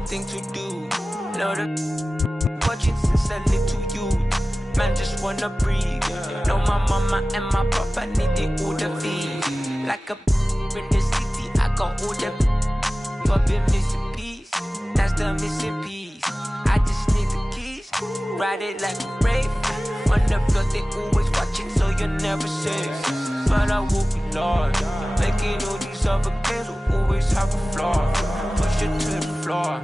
anything to do. Know the watching since a little youth. Man just wanna breathe. Know my mama and my papa need it all the feed. Like a in the city, I got all the but been missing piece. That's the missing piece. I just need the keys. Ride it like a rave. On the block they always watching, so you're never safe. But I will be lost. Making all these other games will always have a flaw. Push it to the floor.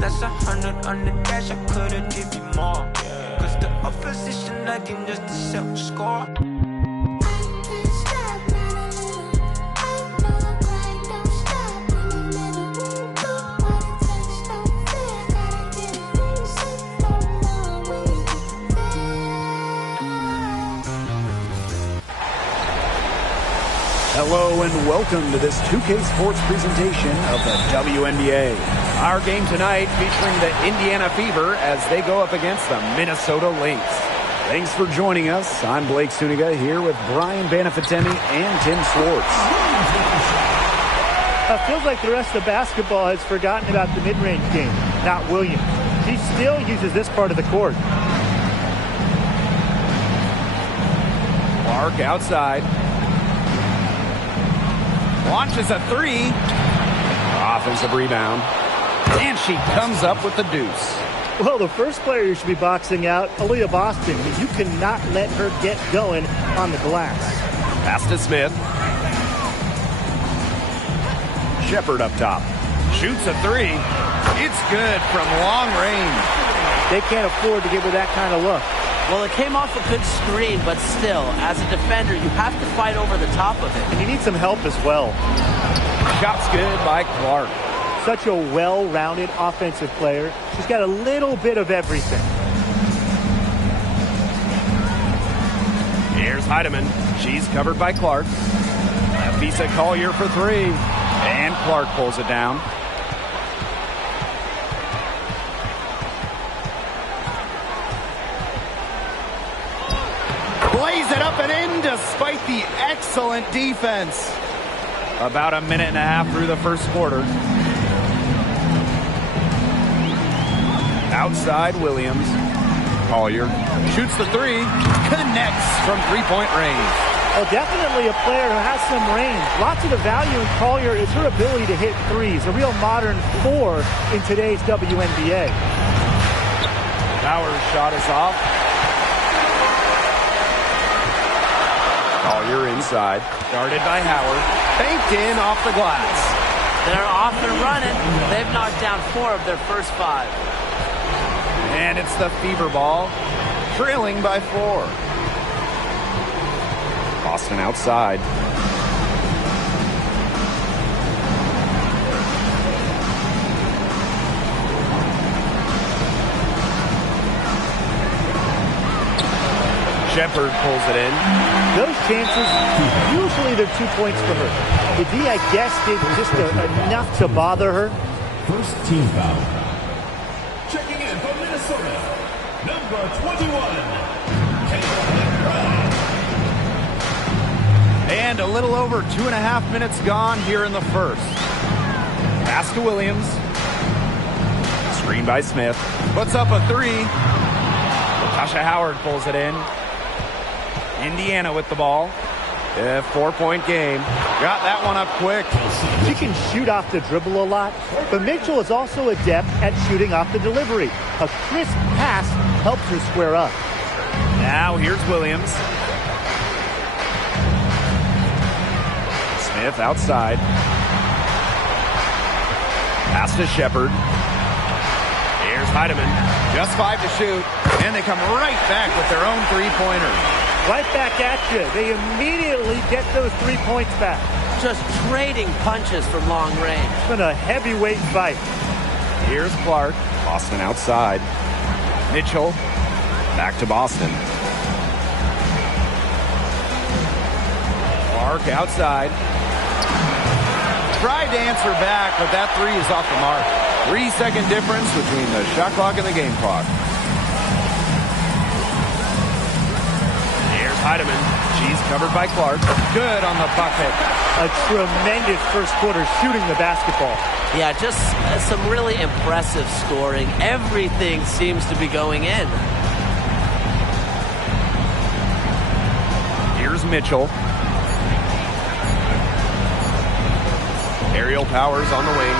That's 100 on the dash, I could've give you more. Cause the opposition looking just to set the score. Hello and welcome to this 2K Sports presentation of the WNBA. Our game tonight featuring the Indiana Fever as they go up against the Minnesota Lynx. Thanks for joining us. I'm Blake Suniga here with Brian Banafitemi and Tim Swartz. It feels like the rest of basketball has forgotten about the mid-range game, not Williams. He still uses this part of the court. Clark outside. Launches a three. Offensive rebound. And she comes up with the deuce. Well, the first player you should be boxing out, Aaliyah Boston. You cannot let her get going on the glass. Pass to Smith. Shepard up top. Shoots a three. It's good from long range. They can't afford to give her that kind of look. Well, it came off a good screen, but still, as a defender, you have to fight over the top of it. And you need some help as well. Shot's good by Clark. Such a well-rounded offensive player. She's got a little bit of everything. Here's Heidemann. She's covered by Clark. Afisa Collier for three. And Clark pulls it down. Plays it up and in despite the excellent defense. About a minute and a half through the first quarter. Outside Williams. Collier shoots the three. Connects from three-point range. Well, definitely a player who has some range. Lots of the value in Collier is her ability to hit threes. A real modern four in today's WNBA. Bauer's shot is off. Collier inside. Guarded by Howard. Banked in off the glass. They're off and running. They've knocked down 4 of their first 5. And it's the Fever ball. Trailing by 4. Boston outside. Shepard pulls it in. Those chances, usually they're 2 points for her. The D, I guess, did just enough to bother her. First team foul. Checking in from Minnesota, number 21, And a little over 2.5 minutes gone here in the first. Pass to Williams. Screen by Smith. Puts up a three. Natasha Howard pulls it in. Indiana with the ball. 4-point game. Got that one up quick. She can shoot off the dribble a lot, but Mitchell is also adept at shooting off the delivery. A crisp pass helps her square up. Now here's Williams. Smith outside. Pass to Shepard. Here's Heidemann. Just 5 to shoot. And they come right back with their own three-pointer. Right back at you. They immediately get those 3 points back. Just trading punches from long range. It's been a heavyweight fight. Here's Clark. Boston outside. Mitchell. Back to Boston. Clark outside. Tried to answer back, but that three is off the mark. 3-second difference between the shot clock and the game clock. Here's Heidemann, she's covered by Clark. Good on the bucket. A tremendous first quarter shooting the basketball. Yeah, just some really impressive scoring. Everything seems to be going in. Here's Mitchell. Aerial Powers on the wing.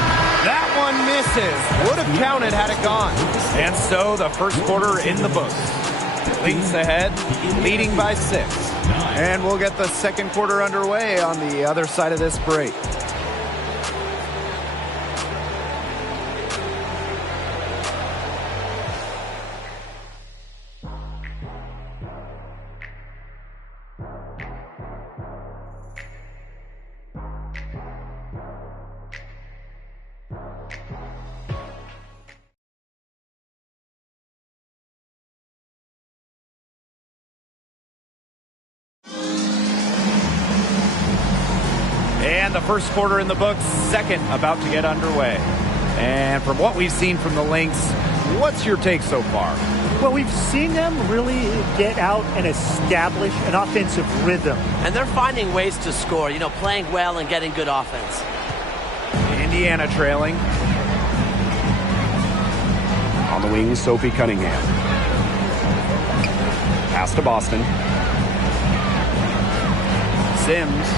That one misses. Would have counted had it gone. And so the first quarter in the books. Lynx ahead, leading by 6. And we'll get the second quarter underway on the other side of this break. And the first quarter in the books, second about to get underway. And from what we've seen from the Lynx, what's your take so far? Well, we've seen them really get out and establish an offensive rhythm. And they're finding ways to score, playing well and getting good offense. Indiana trailing. On the wing, Sophie Cunningham. Pass to Boston. Sims.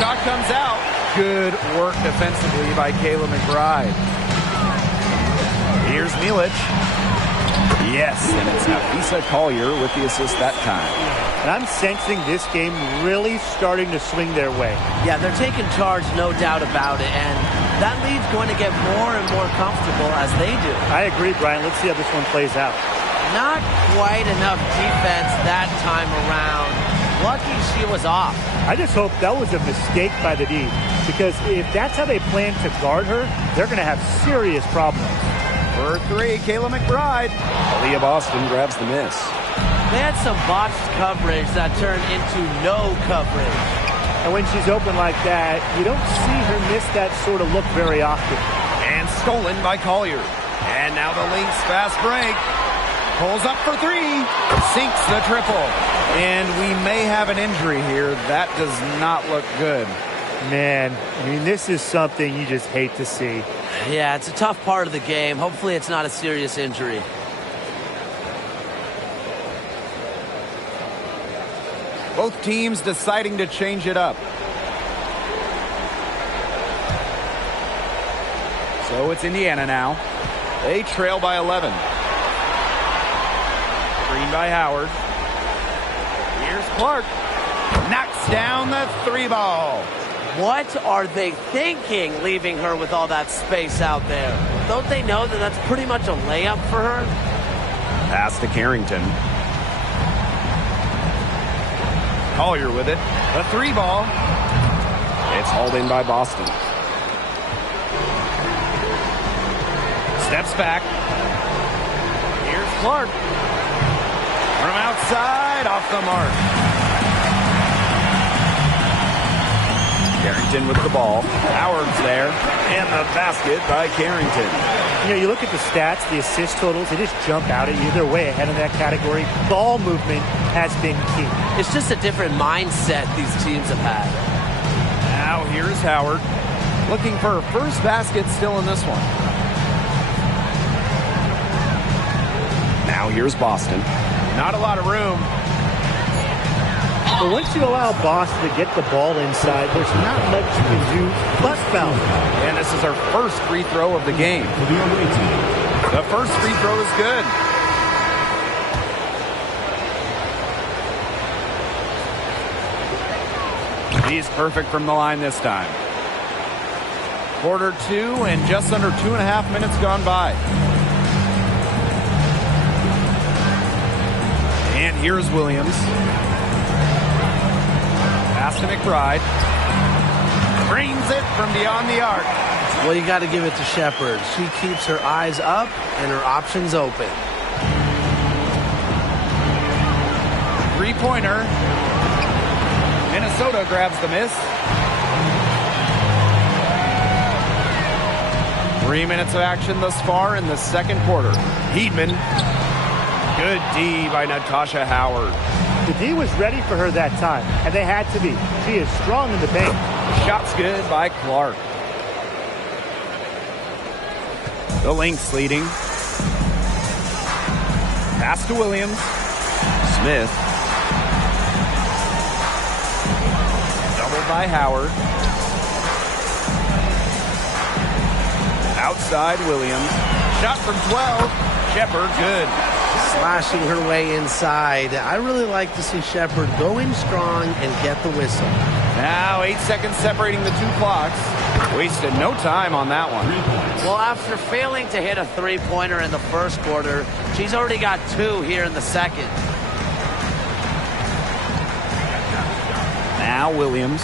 Shot comes out. Good work defensively by Kayla McBride. Here's Milic. Yes, and it's Napisa Collier with the assist that time. And I'm sensing this game really starting to swing their way. Yeah, they're taking charge, no doubt about it. And that lead's going to get more and more comfortable as they do. I agree, Brian. Let's see how this one plays out. Not quite enough defense that time around. Lucky she was off. I just hope that was a mistake by the D, because if that's how they plan to guard her, they're going to have serious problems. For 3, Kayla McBride. Aaliyah Boston grabs the miss. They had some botched coverage that turned into no coverage. And when she's open like that, you don't see her miss that sort of look very often. And stolen by Collier. And now the Lynx fast break. Pulls up for 3. Sinks the triple. And we may have an injury here. That does not look good. Man, this is something you just hate to see. Yeah, it's a tough part of the game. Hopefully it's not a serious injury. Both teams deciding to change it up. So it's Indiana now. They trail by 11. Screen by Howard. Here's Clark. Knocks down the 3 ball. What are they thinking, leaving her with all that space out there? Don't they know that that's pretty much a layup for her? Pass to Carrington. Collier with it. The 3 ball. It's hauled in by Boston. Steps back. Here's Clark. From outside, off the mark. Carrington with the ball. Howard's there. And the basket by Carrington. You look at the stats, the assist totals, they just jump out at you. They're way ahead in that category. Ball movement has been key. It's just a different mindset these teams have had. Now here's Howard. Looking for her first basket still in this one. Now here's Boston. Not a lot of room. But once you allow Boston to get the ball inside, there's not much you can do but foul. And this is our first free throw of the game. The first free throw is good. He's perfect from the line this time. Quarter 2 and just under 2.5 minutes gone by. And here's Williams. Pass to McBride. Brings it from beyond the arc. Well, you got to give it to Shepherd. She keeps her eyes up and her options open. 3-pointer. Minnesota grabs the miss. 3 minutes of action thus far in the second quarter. Heedman Good D by Natasha Howard. The D was ready for her that time, and they had to be. She is strong in the paint. Shot's good by Clark. The Lynx leading. Pass to Williams. Smith. Doubled by Howard. Outside Williams. Shot from 12. Shepard, good. Slashing her way inside. I really like to see Shepard going strong and get the whistle. Now 8 seconds separating the two clocks. Wasted no time on that one. Well, after failing to hit a three-pointer in the first quarter, she's already got 2 here in the second. Now Williams.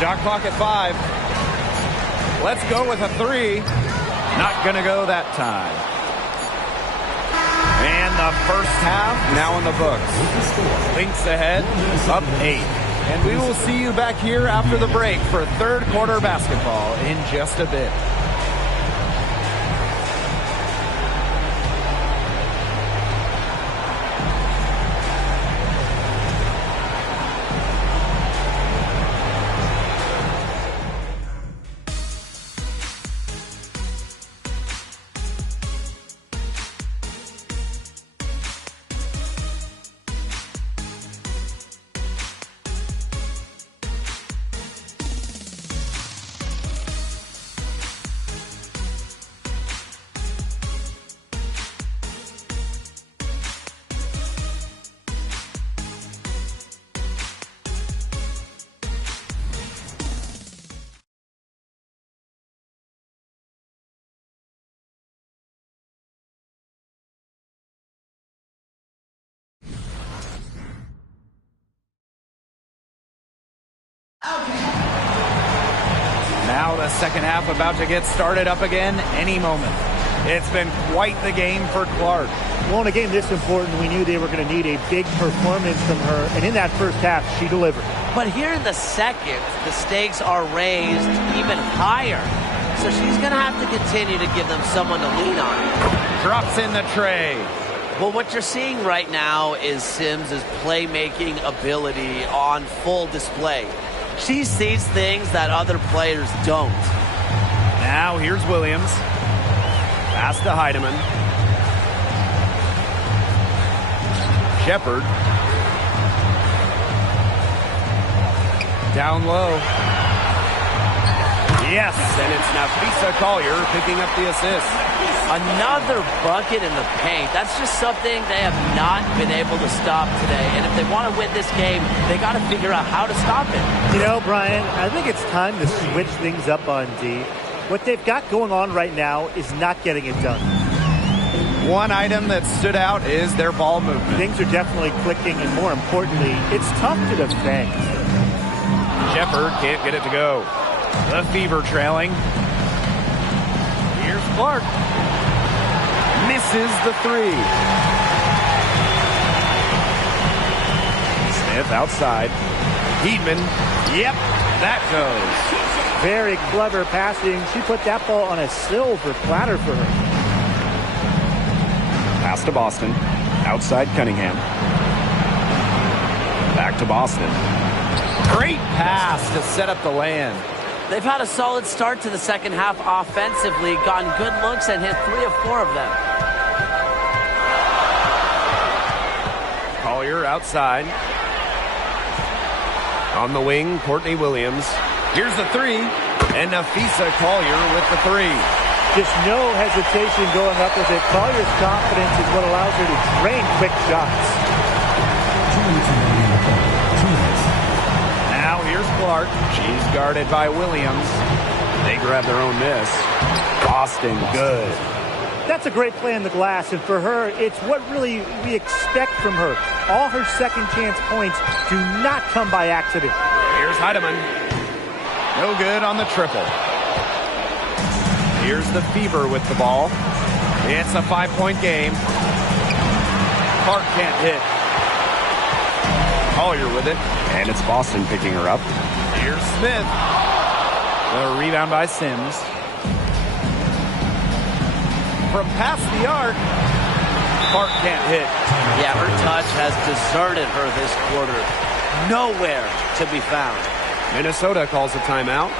Shot clock at 5. Let's go with a 3. Not gonna go that time. And the first half now in the books. Lynx ahead, up 8. And we will see you back here after the break for third quarter basketball in just a bit. Now the second half about to get started up again any moment. It's been quite the game for Clark. Well, in a game this important, we knew they were going to need a big performance from her, and in that first half, she delivered. But here in the second, the stakes are raised even higher. So she's going to have to continue to give them someone to lean on. Drops in the tray. Well, what you're seeing right now is Sims' playmaking ability on full display. She sees things that other players don't. Now here's Williams. Pass to Heidemann. Shepard. Down low. Yes, and it's Napheesa Collier picking up the assist. Another bucket in the paint. That's just something they have not been able to stop today. And if they want to win this game, they got to figure out how to stop it. You know, Brian, I think it's time to switch things up on D. What they've got going on right now is not getting it done. One item that stood out is their ball movement. Things are definitely clicking, and more importantly, it's tough to defend. Shepard can't get it to go. The Fever trailing. Here's Clark. Misses the 3. Smith outside. Heedman. Yep, that goes. Very clever passing. She put that ball on a silver platter for her. Pass to Boston. Outside Cunningham. Back to Boston. Great pass to set up the land. They've had a solid start to the second half offensively, gotten good looks and hit 3 of 4 of them. Collier outside. On the wing, Courtney Williams. Here's the 3, and Napheesa Collier with the 3. Just no hesitation going up with it. Collier's confidence is what allows her to drain quick shots. Now here's Clark. She's guarded by Williams. They grab their own miss. Boston, good. That's a great play on the glass, and for her, it's what really we expect from her. All her second chance points do not come by accident. Here's Heidemann. No good on the triple. Here's the Fever with the ball. It's a 5-point game. Clark can't hit. Collier with it, and it's Boston picking her up. Here's Smith. The rebound by Sims. From past the arc, Clark can't hit. Yeah, her touch has deserted her this quarter. Nowhere to be found. Minnesota calls a timeout.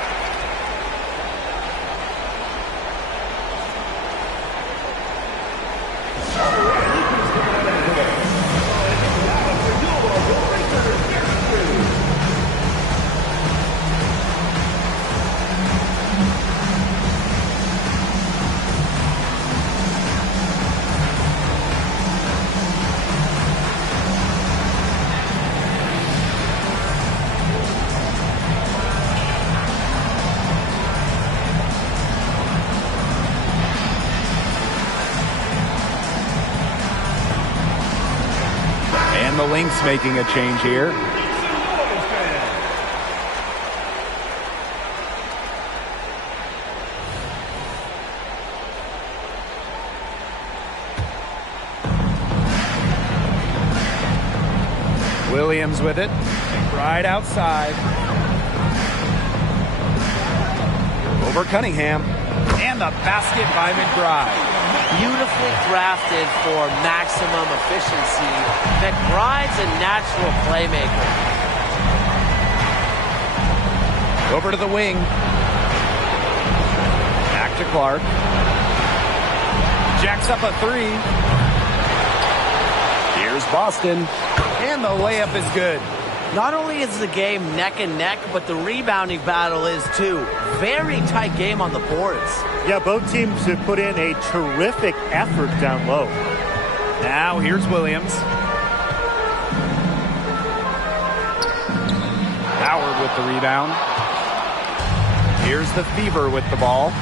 And the Lynx making a change here. Williams with it. Right outside. Over Cunningham. And the basket by McBride. Beautifully drafted for maximum efficiency. McBride's a natural playmaker. Over to the wing. Back to Clark. Jacks up a three. Here's Boston. And the layup is good. Not only is the game neck and neck, but the rebounding battle is too. Very tight game on the boards. Yeah, both teams have put in a terrific effort down low. Now here's Williams. Howard with the rebound. Here's the Fever with the ball.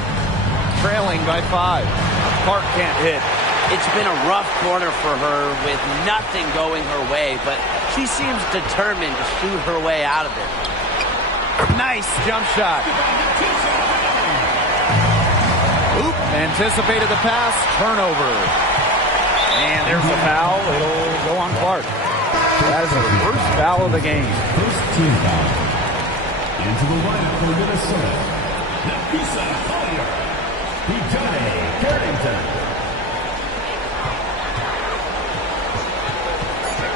Trailing by 5. Clark can't hit. It's been a rough quarter for her with nothing going her way, but she seems determined to shoot her way out of it. Nice jump shot. Oop, anticipated the pass, turnover. And there's a foul. It'll go on Clark. That is her first foul of the game. First team foul. Into the lineup for Minnesota, Napisa Collier. Pejani Carrington.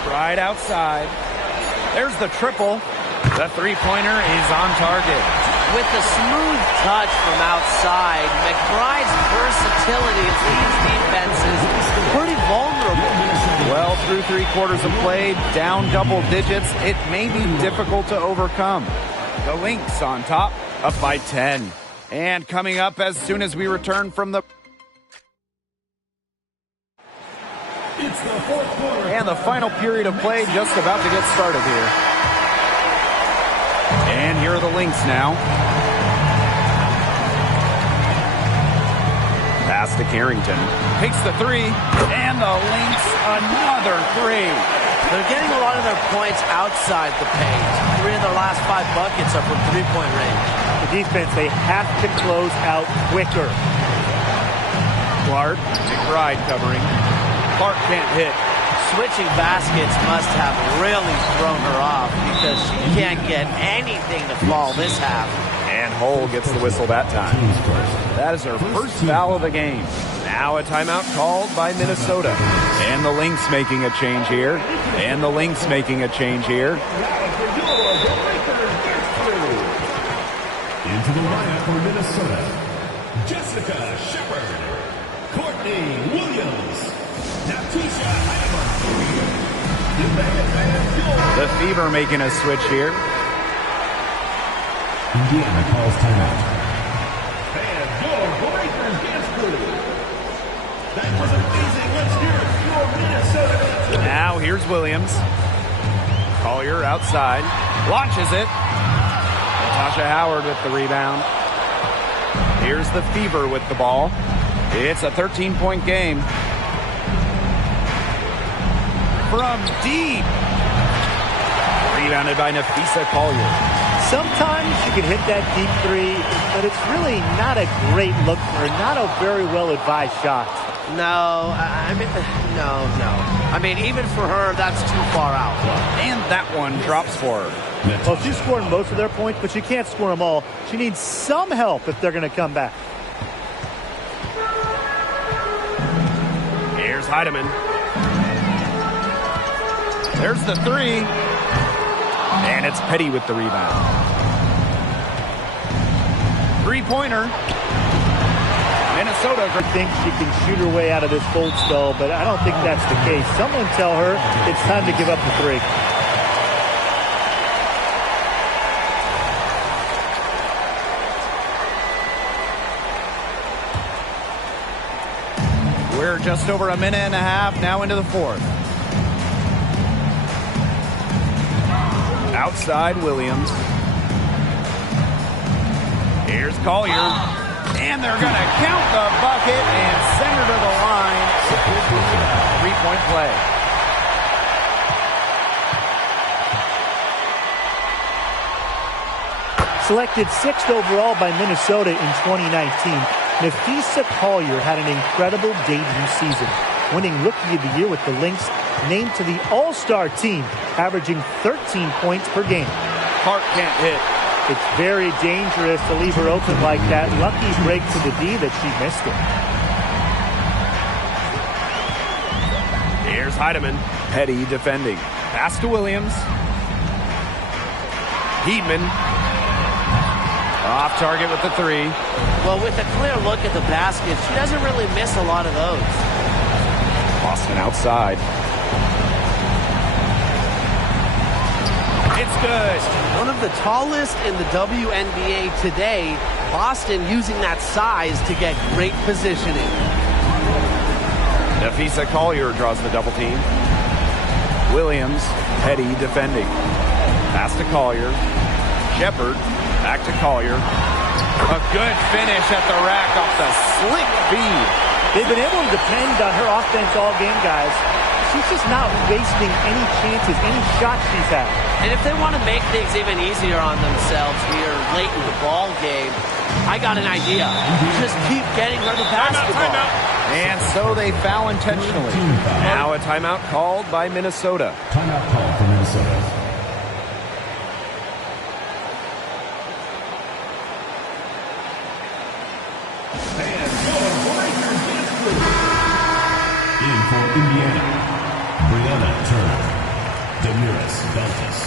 Right outside. There's the triple. The three-pointer is on target. With the smooth touch from outside, McBride's versatility leaves defenses pretty vulnerable. Well, through 3 quarters of play, down double digits, it may be difficult to overcome. The Lynx on top, up by 10. And coming up as soon as we return from the... It's the fourth quarter. And the final period of play just about to get started here. And here are the Lynx now. Pass to Carrington. Takes the three. And the Lynx another three. They're getting a lot of their points outside the paint. 3 of their last 5 buckets are from three-point range. The defense, they have to close out quicker. Clark, McBride covering. Clark can't hit. Switching baskets must have really thrown her off because she can't get anything to fall this half. And Hull gets the whistle that time. That is her first foul of the game. Now a timeout called by Minnesota. And the Lynx making a change here. And the Lynx making a change here. Into the lineup for Minnesota, Jessica Shepard, Courtney Williams, Natisha Heinemann. The Fever making a switch here. Indiana calls timeout. And your Breakers dance crew. That was amazing. Let's hear it for Minnesota. Now here's Williams. Collier outside. Launches it. Natasha Howard with the rebound. Here's the Fever with the ball. It's a 13-point game. From deep. Rebounded by Napisa Collier. Sometimes you can hit that deep three, but it's really not a great look or not a very well-advised shot. No, I mean, no. I mean, even for her, that's too far out. And that one drops for her. Well, she scored most of their points, but she can't score them all. She needs some help if they're going to come back. Here's Heidemann. There's the three. And it's Petty with the rebound. Three-pointer. Minnesota thinks she can shoot her way out of this cold spell, but I don't think that's the case. Someone tell her it's time to give up the three. We're just over a minute and a half now into the fourth. Outside Williams. Here's Collier. And they're going to count the bucket and send her to the line. Three-point play. Selected 6th overall by Minnesota in 2019, Napheesa Collier had an incredible debut season, winning Rookie of the Year with the Lynx, named to the All-Star team, averaging 13 points per game. Hart can't hit. It's very dangerous to leave her open like that. Lucky break to the D that she missed it. Here's Heidemann. Petty defending. Pass to Williams. Heedman. Off target with the three. Well, with a clear look at the basket, she doesn't really miss a lot of those. Boston outside. It's good. One of the tallest in the WNBA today. Boston using that size to get great positioning. Napheesa Collier draws the double team. Williams, Petty defending. Pass to Collier. Shepard, back to Collier. A good finish at the rack off the slick feed. They've been able to depend on her offense all game, guys. She's just not wasting any chances, any shots she's had. And if they want to make things even easier on themselves here late in the ball game, I got an idea. Just keep getting her the basketball. And so they foul intentionally. Now a timeout called by Minnesota. Timeout call for Minnesota. In for Indiana, Brianna Turner, Damiris Beltis,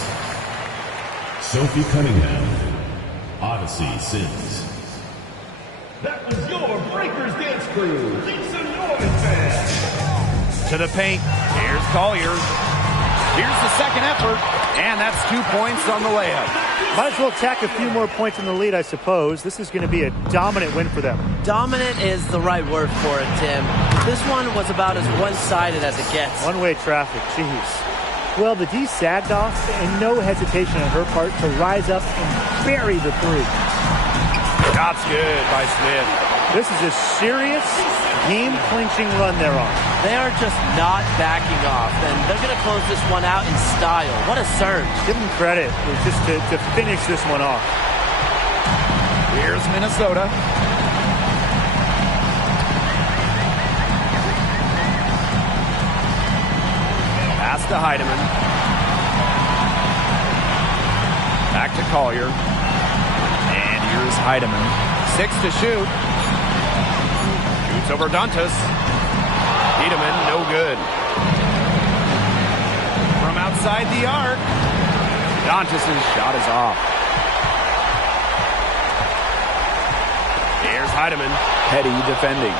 Sophie Cunningham, Odyssey Sims. That was your Breakers Dance Crew. Make some noise, fans. To the paint. Here's Collier. Here's the second effort. And that's 2 points on the layup. Might as well tack a few more points in the lead, I suppose. This is going to be a dominant win for them. Dominant is the right word for it, Tim. This one was about as one-sided as it gets. One-way traffic, jeez. Well, the D sagged off, and no hesitation on her part to rise up and bury the three. Shot's good by Smith. This is a serious game-clinching run they're on. They are just not backing off, and they're going to close this one out in style. What a surge. Give them credit just to finish this one off. Here's Minnesota. Pass to Heidemann. Back to Collier. And here's Heidemann. 6 to shoot. Shoots over Dantas. Heidemann, no good. From outside the arc. Dantas' shot is off. Here's Heidemann. Petty defending.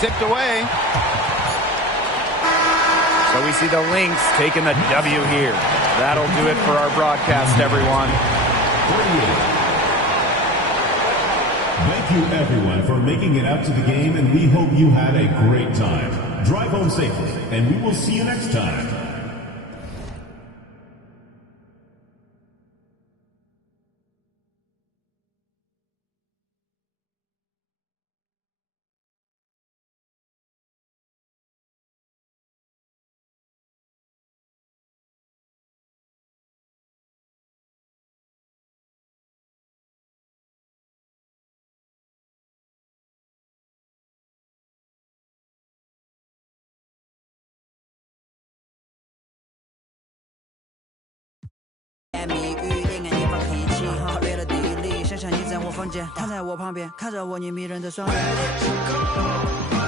Tipped away. So we see the Lynx taking the W here. That'll do it for our broadcast, everyone. Thank you, everyone, for making it out to the game, and we hope you had a great time. Drive home safely, and we will see you next time. 想象你在我房间，躺在我旁边，看着我你迷人的双眼。